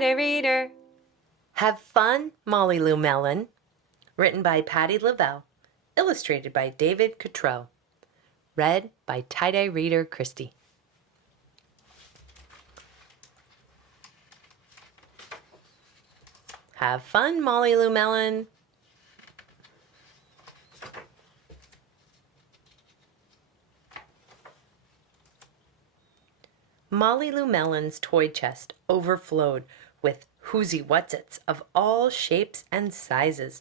Tie-dye reader. Have fun, Molly Lou Melon. Written by Patty Lovell. Illustrated by David Catrow. Read by tie-dye reader Kristie. Have fun, Molly Lou Melon. Molly Lou Melon's toy chest overflowed with whoozy whatsits of all shapes and sizes.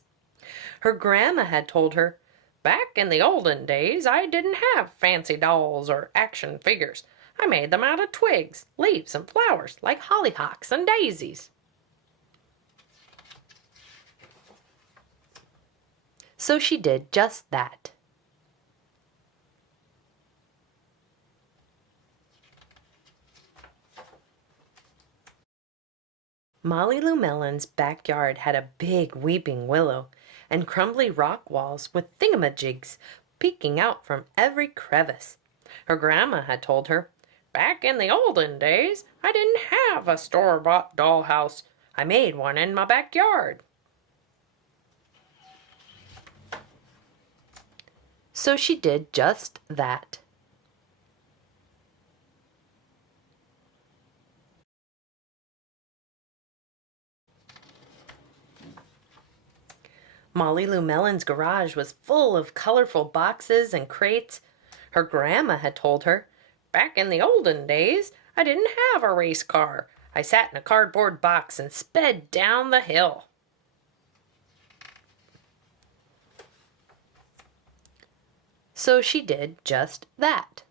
Her grandma had told her, "Back in the olden days, I didn't have fancy dolls or action figures. I made them out of twigs, leaves, and flowers like hollyhocks and daisies." So she did just that. Molly Lou Melon's backyard had a big weeping willow and crumbly rock walls with thingamajigs peeking out from every crevice. Her grandma had told her, "Back in the olden days, I didn't have a store-bought dollhouse. I made one in my backyard." So she did just that. Molly Lou Melon's garage was full of colorful boxes and crates. Her grandma had told her, "Back in the olden days, I didn't have a race car. I sat in a cardboard box and sped down the hill." So she did just that.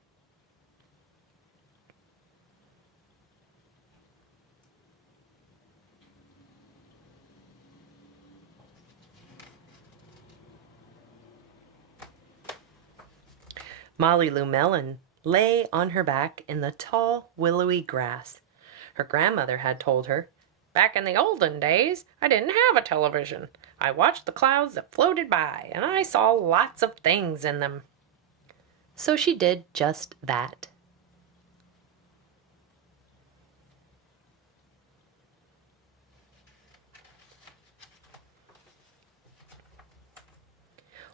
Molly Lou Melon lay on her back in the tall, willowy grass. Her grandmother had told her, "Back in the olden days, I didn't have a television. I watched the clouds that floated by, and I saw lots of things in them." So she did just that.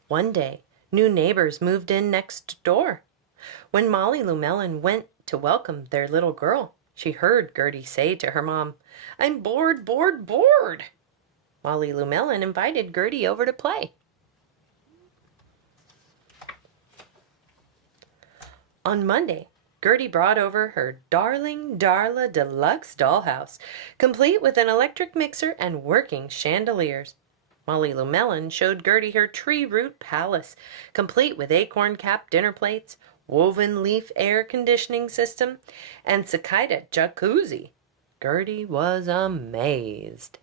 One day, new neighbors moved in next door. When Molly Lou Melon went to welcome their little girl, she heard Gertie say to her mom, "I'm bored, bored, bored." Molly Lou Melon invited Gertie over to play. On Monday, Gertie brought over her darling Darla Deluxe dollhouse, complete with an electric mixer and working chandeliers. Molly Lou Melon showed Gertie her tree root palace, complete with acorn cap dinner plates, woven leaf air conditioning system, and cicada jacuzzi. Gertie was amazed.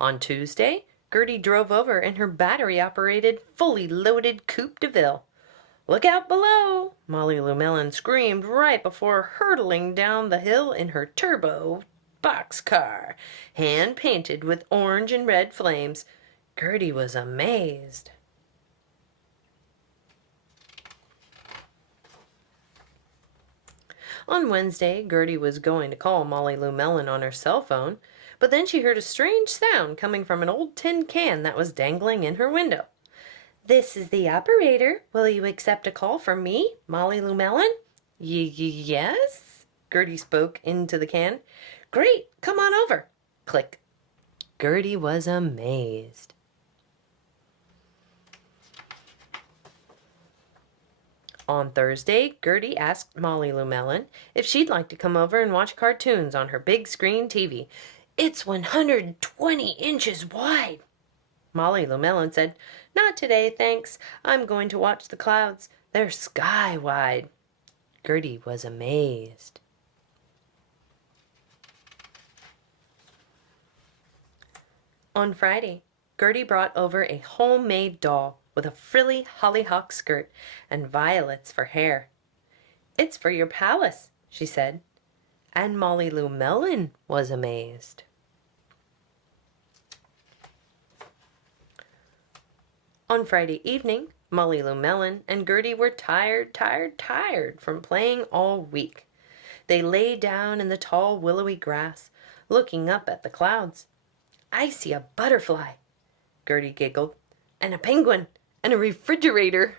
On Tuesday, Gertie drove over in her battery-operated, fully loaded Coupe de Ville. "Look out below!" Molly Lou Melon screamed right before hurtling down the hill in her turbo boxcar, hand-painted with orange and red flames. Gertie was amazed. On Wednesday, Gertie was going to call Molly Lou Melon on her cell phone, but then she heard a strange sound coming from an old tin can that was dangling in her window. "This is the operator. Will you accept a call from me, Molly Lou Melon?" Yes, Gertie spoke into the can. "Great, come on over." Click. Gertie was amazed. On Thursday, Gertie asked Molly Lou Melon if she'd like to come over and watch cartoons on her big screen TV. "It's 120 inches wide." Molly Lou Melon said, "Not today, thanks. I'm going to watch the clouds. They're sky-wide." Gertie was amazed. On Friday, Gertie brought over a homemade doll with a frilly hollyhock skirt and violets for hair. "It's for your palace," she said, and Molly Lou Melon was amazed. On Friday evening, Molly Lou Melon and Gertie were tired from playing all week. They lay down in the tall willowy grass, looking up at the clouds. "I see a butterfly," Gertie giggled, "and a penguin, and a refrigerator."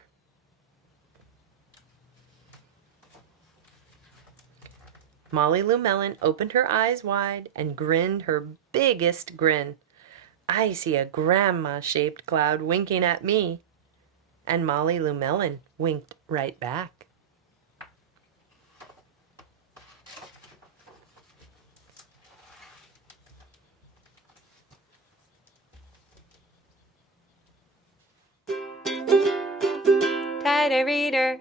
Molly Lou Melon opened her eyes wide and grinned her biggest grin. "I see a grandma-shaped cloud winking at me." And Molly Lou Melon winked right back. Tighter reader,